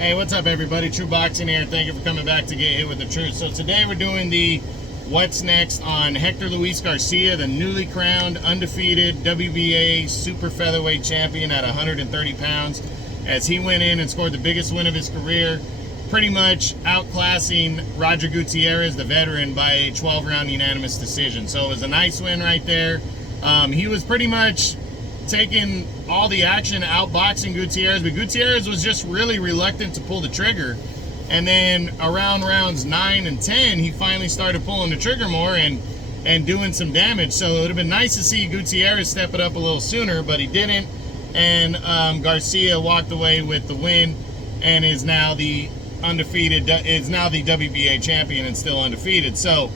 Hey, what's up, everybody? True Boxing here. Thank you for coming back to Get Hit with the Truth. So today we're doing the What's Next on Hector Luis Garcia, the newly crowned, undefeated WBA super featherweight champion at 130 pounds, as he went in and scored the biggest win of his career, pretty much outclassing Roger Gutierrez, the veteran, by a 12-round unanimous decision. So it was a nice win right there. He was pretty much taking all the action, outboxing Gutierrez, but Gutierrez was just really reluctant to pull the trigger. And then around rounds 9 and 10, he finally started pulling the trigger more and doing some damage. So it would have been nice to see Gutierrez step it up a little sooner, but he didn't. And Garcia walked away with the win and is now the WBA champion and still undefeated. So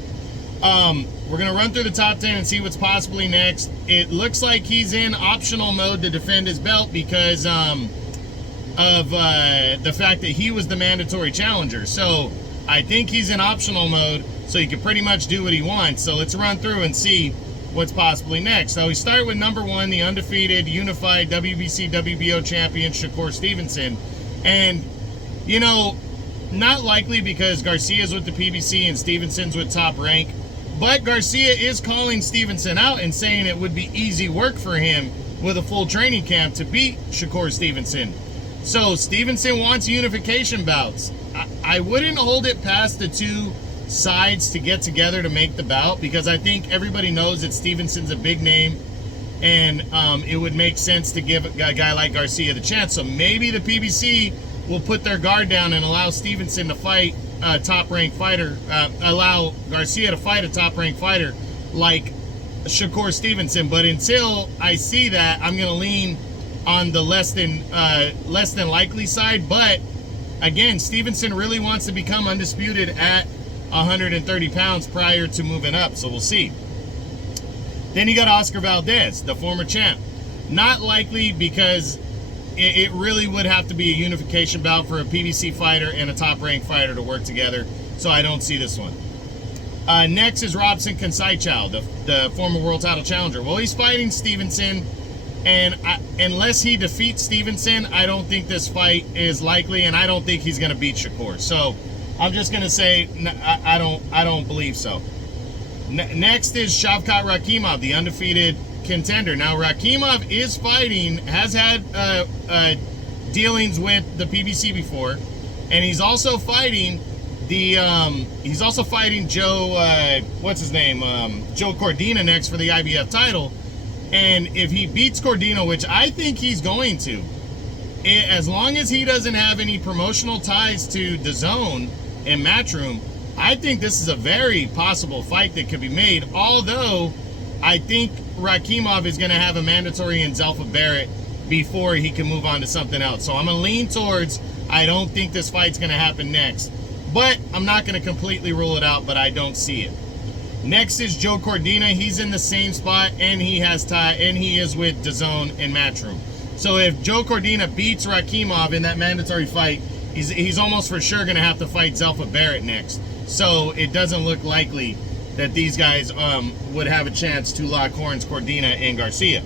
we're going to run through the top 10 and see what's possibly next. It looks like he's in optional mode to defend his belt because of the fact that he was the mandatory challenger. So I think he's in optional mode, so he can pretty much do what he wants. So let's run through and see what's possibly next. So we start with number 1, the undefeated, unified WBC, WBO champion, Shakur Stevenson. And, you know, not likely because Garcia's with the PBC and Stevenson's with Top Rank. But Garcia is calling Stevenson out and saying it would be easy work for him with a full training camp to beat Shakur Stevenson. So Stevenson wants unification bouts. I wouldn't hold it past the two sides to get together to make the bout, because I think everybody knows that Stevenson's a big name, and it would make sense to give a guy like Garcia the chance. So maybe the PBC will put their guard down and allow Stevenson to fight a top-ranked fighter, allow Garcia to fight a top-ranked fighter like Shakur Stevenson. But until I see that, I'm going to lean on the less than likely side. But again, Stevenson really wants to become undisputed at 130 pounds prior to moving up, so we'll see. Then you got Oscar Valdez, the former champ. Not likely, because it really would have to be a unification bout for a PBC fighter and a top-ranked fighter to work together, so I don't see this one. Next is Robson Consaichao, the former world title challenger. Well, he's fighting Stevenson, and unless he defeats Stevenson, I don't think this fight is likely, and I don't think he's going to beat Shakur. So I'm just going to say I don't believe so. Next is Shavkat Rakhimov, the undefeated contender. Now Rakhimov is fighting, has had dealings with the PBC before, and he's also fighting Joe Joe Cordina next for the IBF title. And if he beats Cordina, which I think he's going to, as long as he doesn't have any promotional ties to DAZN and Matchroom, I think this is a very possible fight that could be made. Although I think Rakhimov is going to have a mandatory in Zelfa Barret before he can move on to something else. So I'm going to lean towards, I don't think this fight's going to happen next. But I'm not going to completely rule it out, but I don't see it. Next is Joe Cordina. He's in the same spot, and he is with DAZN and Matchroom. So if Joe Cordina beats Rakhimov in that mandatory fight, he's almost for sure going to have to fight Zelfa Barret next. So it doesn't look likely that these guys would have a chance to lock horns, Cordina and Garcia.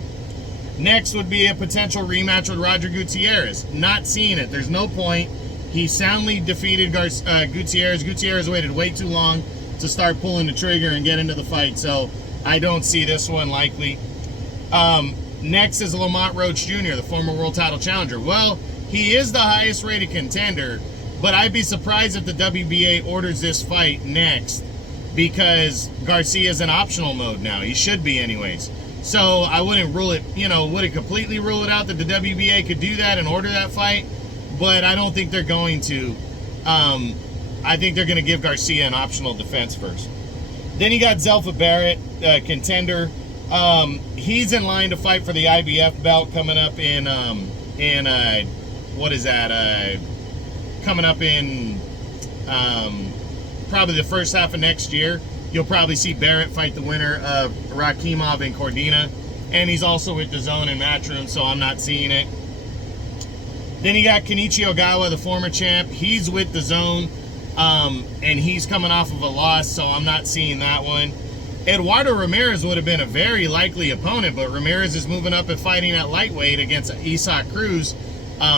Next would be a potential rematch with Roger Gutierrez. Not seeing it. There's no point. He soundly defeated Gutierrez. Gutierrez waited way too long to start pulling the trigger and get into the fight. So I don't see this one likely. Next is Lamont Roach Jr., the former world title challenger. Well, he is the highest rated contender, but I'd be surprised if the WBA orders this fight next, because Garcia's in optional mode now. He should be anyways. So I wouldn't rule it, wouldn't completely rule it out that the WBA could do that and order that fight, but I don't think they're going to. I think they're going to give Garcia an optional defense first. Then you got Zelfa Barret, contender. He's in line to fight for the IBF belt coming up in coming up in probably the first half of next year. You'll probably see Barrett fight the winner of Rakhimov and Cordina. And he's also with DAZN and Matchroom, so I'm not seeing it. Then you got Kenichi Ogawa, the former champ. He's with DAZN, and he's coming off of a loss, so I'm not seeing that one. Eduardo Ramirez would have been a very likely opponent, but Ramirez is moving up and fighting at lightweight against Isaac Cruz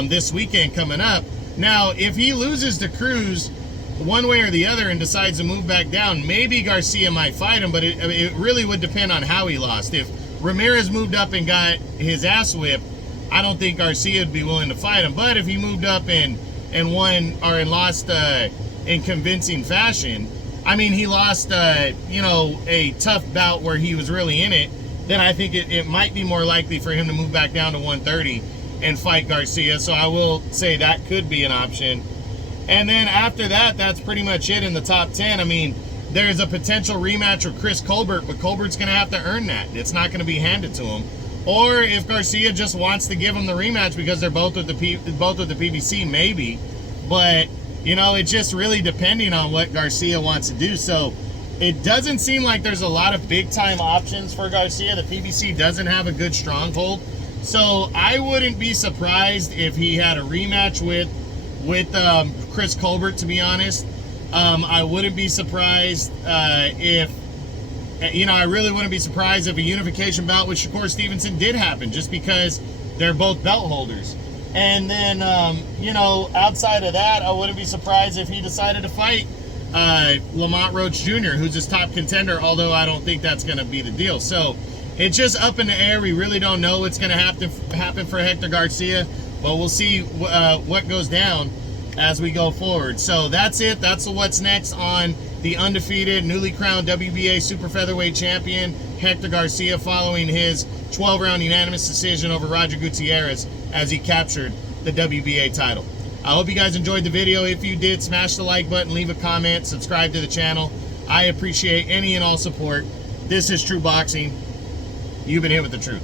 this weekend coming up. Now, if he loses to Cruz one way or the other and decides to move back down, maybe Garcia might fight him, but it really would depend on how he lost. If Ramirez moved up and got his ass whipped, I don't think Garcia would be willing to fight him. But if he moved up and won or lost in convincing fashion, I mean, he lost, you know, a tough bout where he was really in it, then I think it might be more likely for him to move back down to 130 and fight Garcia. So I will say that could be an option. And then after that, that's pretty much it in the top 10. I mean, there's a potential rematch with Chris Colbert, but Colbert's going to have to earn that. It's not going to be handed to him. Or if Garcia just wants to give him the rematch because they're both with the PBC, maybe. But, you know, it's just really depending on what Garcia wants to do. So it doesn't seem like there's a lot of big-time options for Garcia. The PBC doesn't have a good stronghold. So I wouldn't be surprised if he had a rematch with Chris Colbert, to be honest. I wouldn't be surprised if, you know, I really wouldn't be surprised if a unification bout with Shakur Stevenson did happen, just because they're both belt holders. And then, you know, outside of that, I wouldn't be surprised if he decided to fight Lamont Roach Jr., who's his top contender, although I don't think that's going to be the deal. So it's just up in the air. We really don't know what's going to happen for Hector Garcia, but we'll see what goes down as we go forward. So that's it. That's what's next on the undefeated, newly crowned WBA super featherweight champion, Hector Garcia, following his 12-round unanimous decision over Roger Gutierrez as he captured the WBA title. I hope you guys enjoyed the video. If you did, smash the like button, leave a comment, subscribe to the channel. I appreciate any and all support. This is True Boxing. You've been hit with the truth.